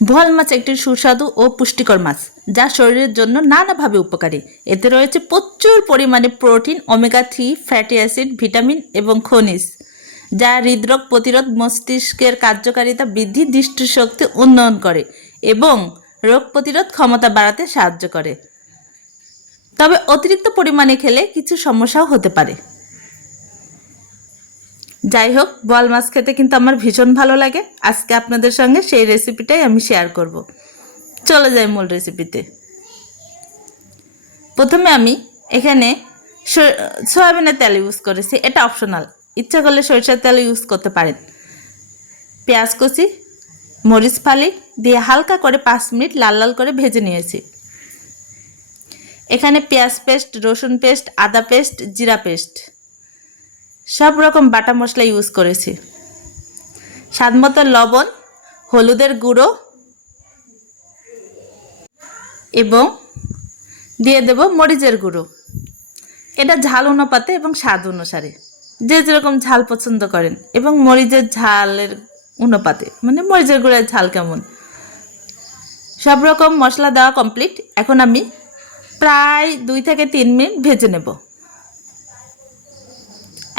বোয়াল মাছ একটি সুস্বাদু ও পুষ্টিকর মাছ, যা শরীরের জন্য নানাভাবে উপকারী। এতে রয়েছে প্রচুর পরিমাণে protein, omega three, fatty acid, vitamin এবং খনিজ, যা হৃদরোগ প্রতিরোধ মস্তিষ্কের কার্যকারিতা বৃদ্ধি, দৃষ্টিশক্তি উন্নয়ন করে এবং রোগ প্রতিরোধ ক্ষমতা বাড়াতে সাহায্য করে। তবে অতিরিক্ত পরিমাণে খেলে কিছু সমস্যাও হতে পারে। যাই হোক বল মাছ খেতে কিন্তু আমার ভীষণ ভালো লাগে। আজকে আপনাদের সঙ্গে সেই রেসিপিটাই আমি শেয়ার করব। চলে যাই মূল রেসিপিতে প্রথমে আমি এখানে সয়াবিনের তেল ইউজ করেছি। এটা অপশনাল ইচ্ছা করলে সরিষার তেল ইউজ করতে পারেন। পেঁয়াজ কুচি, মরিচ ফালি দিয়ে হালকা করে পাঁচ মিনিট লাল লাল করে ভেজে নিয়েছি। এখানে পেঁয়াজ পেস্ট রসুন পেস্ট আদা পেস্ট জিরা পেস্ট সব রকম বাটা মশলা ইউজ করেছি। স্বাদ মতো লবণ, হলুদের গুঁড়ো এবং দিয়ে দেব মরিচের গুঁড়ো। এটা ঝাল অনুপাতে এবং স্বাদ অনুসারে। যে যেরকম ঝাল পছন্দ করেন এবং মরিচের ঝালের অনুপাতে মানে মরিচের গুঁড়ের ঝাল কেমন। সব রকম মশলা দেওয়া কমপ্লিট এখন আমি প্রায় দুই থেকে তিন মিনিট ভেজে নেব।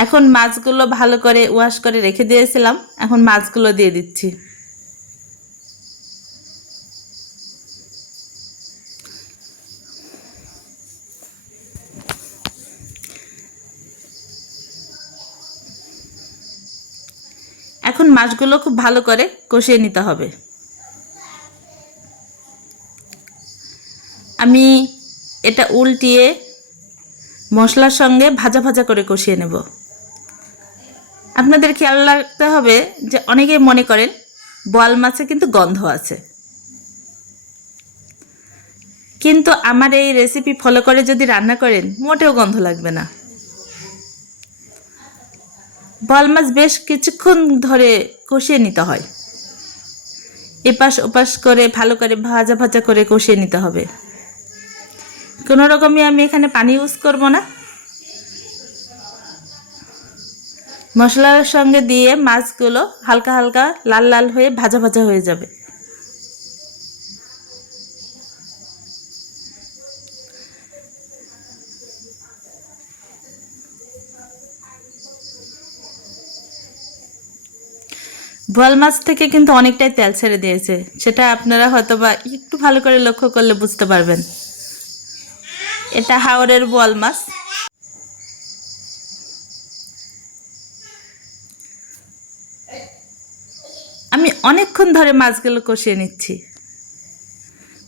এখন মাছগুলো ভালো করে ওয়াশ করে রেখে দিয়েছিলাম। এখন মাছগুলো দিয়ে দিচ্ছি। এখন মাছগুলো খুব ভালো করে কষিয়ে নিতে হবে। আমি এটা উল্টিয়ে মশলার সঙ্গে ভাজা ভাজা করে কষিয়ে নেব। আপনাদের খেয়াল রাখতে হবে যে অনেকেই মনে করেন বোয়াল মাছে কিন্তু গন্ধ আছে। কিন্তু আমার এই রেসিপি ফলো করে যদি রান্না করেন, মোটেও গন্ধ লাগবে না। বোয়াল মাছ বেশ কিছুক্ষণ ধরে কষিয়ে নিতে হয়। এপাশ ওপাশ করে, ভালো করে ভাজা ভাজা করে কষিয়ে নিতে হবে। কোনো রকমই আমি এখানে পানি ইউজ করব না। মশলার সঙ্গে দিয়ে মাছগুলো হালকা হালকা লাল লাল হয়ে ভাজা ভাজা হয়ে যাবে। বোয়াল মাছ থেকে কিন্তু অনেকটাই তেল ছেড়ে দিয়েছে। সেটা আপনারা হয়তো বা একটু ভালো করে লক্ষ্য করলে বুঝতে পারবেন। এটা হাওড়ের বোয়াল মাছ। আমি অনেকক্ষণ ধরে মাছগুলো কষিয়ে নিচ্ছি।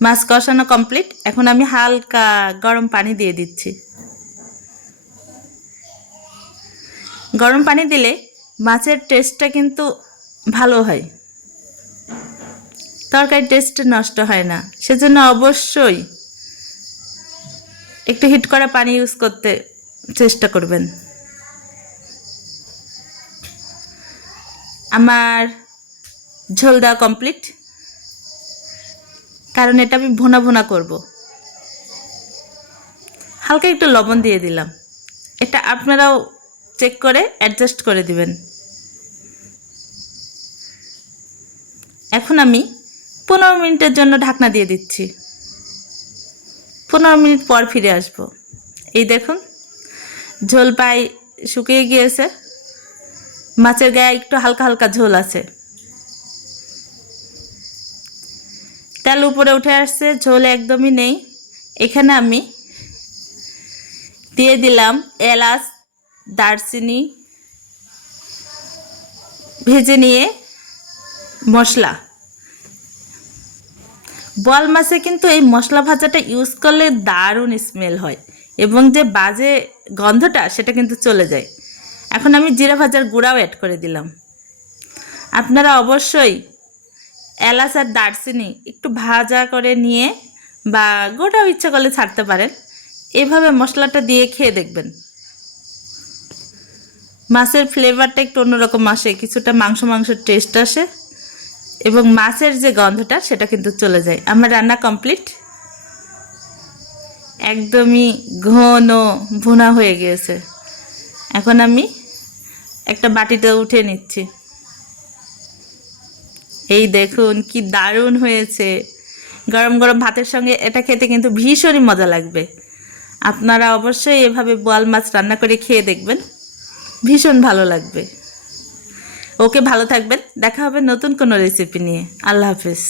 মাছ কষানো কমপ্লিট। এখন আমি হালকা গরম পানি দিয়ে দিচ্ছি। গরম পানি দিলে মাছের টেস্টটা কিন্তু ভালো হয়। তরকারির টেস্ট নষ্ট হয় না। সেজন্য অবশ্যই একটু হিট করা পানি ইউজ করতে চেষ্টা করবেন। আমার ঝোল দেওয়া কমপ্লিট কারণ এটা আমি ভোনা ভোনা করব। হালকা একটু লবণ দিয়ে দিলাম। এটা আপনারাও চেক করে অ্যাডজাস্ট করে দিবেন। এখন আমি পনেরো মিনিটের জন্য ঢাকনা দিয়ে দিচ্ছি। পনেরো মিনিট পর ফিরে আসব। এই দেখুন, ঝোল প্রায় শুকিয়ে গিয়েছে। মাছের গায়ে একটু হালকা হালকা ঝোল আছে। তেল উপরে উঠে আসছে, ঝোল একদমই নেই। এখানে আমি দিয়ে দিলাম এলাচ, দারচিনি, ভেজে নিয়ে মশলা। বল মাছে কিন্তু এই মশলা ভাজাটা ইউজ করলে দারুণ স্মেল হয় এবং যে বাজে গন্ধটা সেটা কিন্তু চলে যায়। এখন আমি জিরা ভাজার গুঁড়াও অ্যাড করে দিলাম। আপনারা অবশ্যই এলাচ আর দারচিনি একটু ভাজা করে নিয়ে বা গোটাও ইচ্ছা করলে ছাড়তে পারেন। এভাবে মশলাটা দিয়ে খেয়ে দেখবেন। মাছের ফ্লেভারটা একটু অন্যরকম আসে, কিছুটা মাংস মাংসের টেস্ট আসে এবং মাছের যে গন্ধটা সেটা কিন্তু চলে যায়। আমার রান্না কমপ্লিট একদমই ঘন ভুনা হয়ে গিয়েছে। এখন আমি একটা বাটিতে উঠে নিচ্ছি। এই দেখুন কি দারুণ হয়েছে। গরম গরম ভাতের সঙ্গে এটা খেতে কিন্তু ভীষণই মজা লাগবে। আপনারা অবশ্যই এভাবে বোয়াল মাছ রান্না করে খেয়ে দেখবেন। ভীষণ ভালো লাগবে। ওকে ভালো থাকবেন। দেখা হবে নতুন কোনো রেসিপি নিয়ে। আল্লাহ হাফিজ।